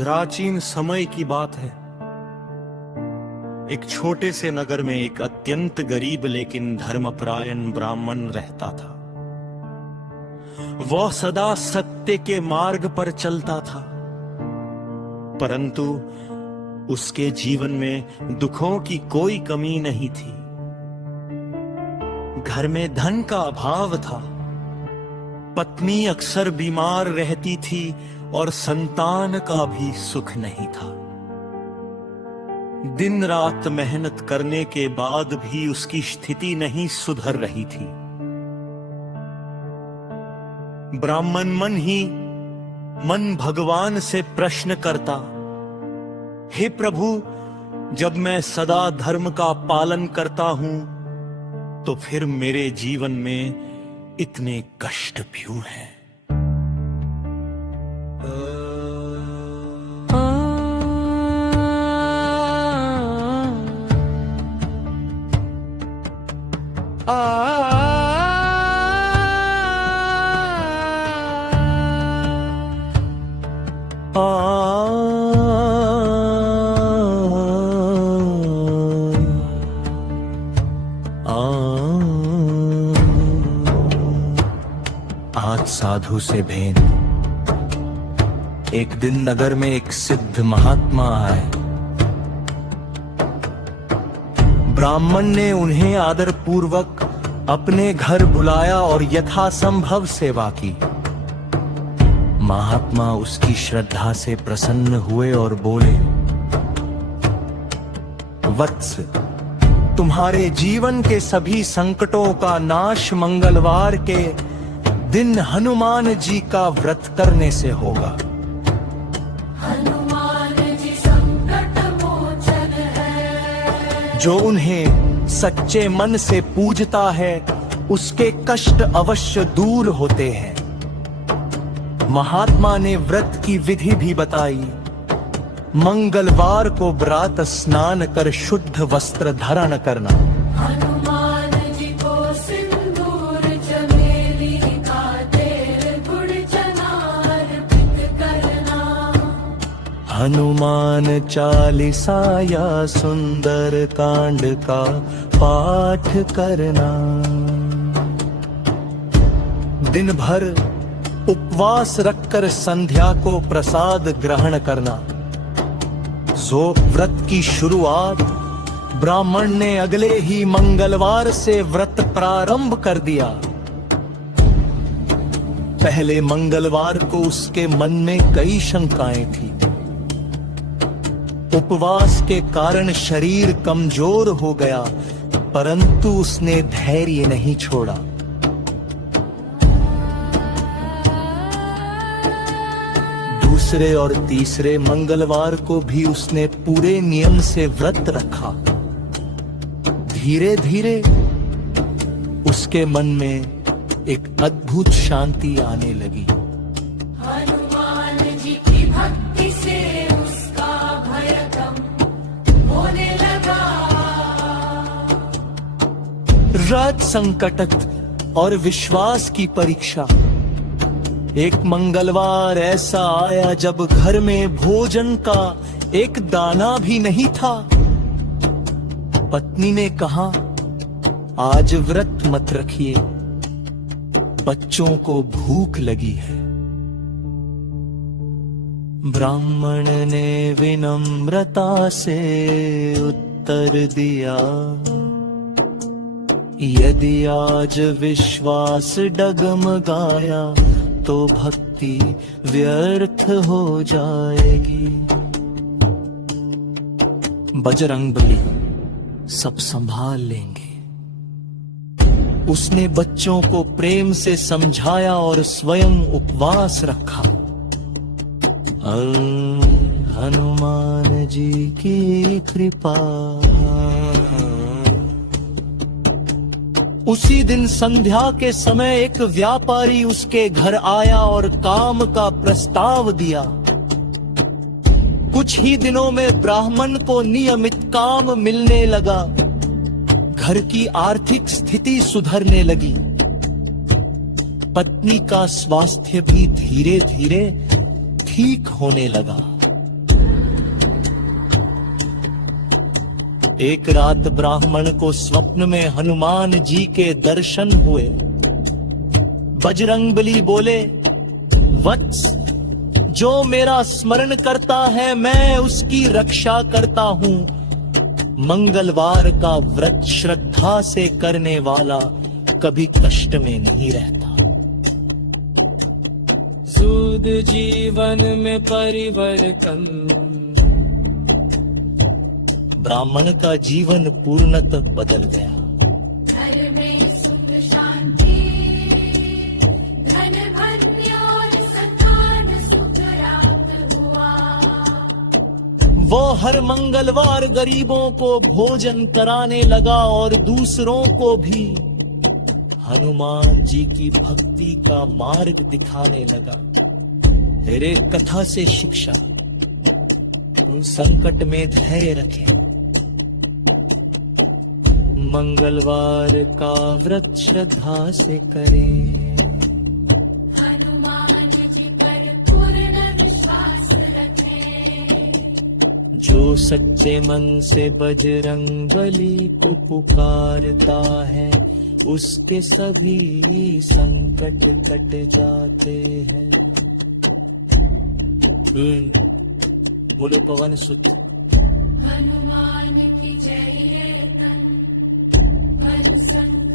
प्राचीन समय की बात है। एक छोटे से नगर में एक अत्यंत गरीब लेकिन धर्मपरायण ब्राह्मण रहता था। वह सदा सत्य के मार्ग पर चलता था, परंतु उसके जीवन में दुखों की कोई कमी नहीं थी। घर में धन का अभाव था, पत्नी अक्सर बीमार रहती थी और संतान का भी सुख नहीं था। दिन रात मेहनत करने के बाद भी उसकी स्थिति नहीं सुधर रही थी। ब्राह्मण मन भगवान से प्रश्न करता, हे प्रभु, जब मैं सदा धर्म का पालन करता हूं तो फिर मेरे जीवन में इतने कष्ट क्यों हैं? आज साधु से भेंट। एक दिन नगर में एक सिद्ध महात्मा आए। ब्राह्मण ने उन्हें आदर पूर्वक अपने घर बुलाया और यथासंभव सेवा की। महात्मा उसकी श्रद्धा से प्रसन्न हुए और बोले, वत्स, तुम्हारे जीवन के सभी संकटों का नाश मंगलवार के दिन हनुमान जी का व्रत करने से होगा। हनुमान जी संकट मोचन है। जो उन्हें सच्चे मन से पूजता है उसके कष्ट अवश्य दूर होते हैं। महात्मा ने व्रत की विधि भी बताई। मंगलवार को प्रातः स्नान कर शुद्ध वस्त्र धारण करना, हनुमान जी को सिंदूर चमेली का तेल गुड़ चना अर्पित करना, हनुमान चालीसा या सुंदर कांड का पाठ करना, दिन भर उपवास रखकर संध्या को प्रसाद ग्रहण करना। जो व्रत की शुरुआत ब्राह्मण ने अगले ही मंगलवार से व्रत प्रारंभ कर दिया। पहले मंगलवार को उसके मन में कई शंकाएं थी। उपवास के कारण शरीर कमजोर हो गया, परंतु उसने धैर्य नहीं छोड़ा। दूसरे और तीसरे मंगलवार को भी उसने पूरे नियम से व्रत रखा। धीरे धीरे उसके मन में एक अद्भुत शांति आने लगी। हनुमान जी की भक्ति से उसका भय कम होने लगा। राज संकट और विश्वास की परीक्षा। एक मंगलवार ऐसा आया जब घर में भोजन का एक दाना भी नहीं था। पत्नी ने कहा, आज व्रत मत रखिए, बच्चों को भूख लगी है। ब्राह्मण ने विनम्रता से उत्तर दिया, यदि आज विश्वास डगमगाया तो भक्ति व्यर्थ हो जाएगी। बजरंगबली सब संभाल लेंगे। उसने बच्चों को प्रेम से समझाया और स्वयं उपवास रखा। हनुमान जी की कृपा। उसी दिन संध्या के समय एक व्यापारी उसके घर आया और काम का प्रस्ताव दिया। कुछ ही दिनों में ब्राह्मण को नियमित काम मिलने लगा। घर की आर्थिक स्थिति सुधरने लगी। पत्नी का स्वास्थ्य भी धीरे धीरे ठीक होने लगा। एक रात ब्राह्मण को स्वप्न में हनुमान जी के दर्शन हुए। बजरंगबली बोले, वत्स, जो मेरा स्मरण करता है मैं उसकी रक्षा करता हूं। मंगलवार का व्रत श्रद्धा से करने वाला कभी कष्ट में नहीं रहता। सूद जीवन में परिवर्तन, ब्राह्मण का जीवन पूर्णतः बदल गया। घर में सुख शांति, धन धन्य और संतान सुख प्राप्त हुआ। वो हर मंगलवार गरीबों को भोजन कराने लगा और दूसरों को भी हनुमान जी की भक्ति का मार्ग दिखाने लगा। फिर एक कथा से शिक्षा, तुम संकट में धैर्य रखें। मंगलवार का व्रत श्रद्धा से करें। हनुमान जी पर पूर्ण विश्वास रखें। जो सच्चे मन से बजरंगबली को पुकारता है उसके सभी संकट कट जाते हैं। बोलो पवन सुत हनुमान की जय, तन हर संकट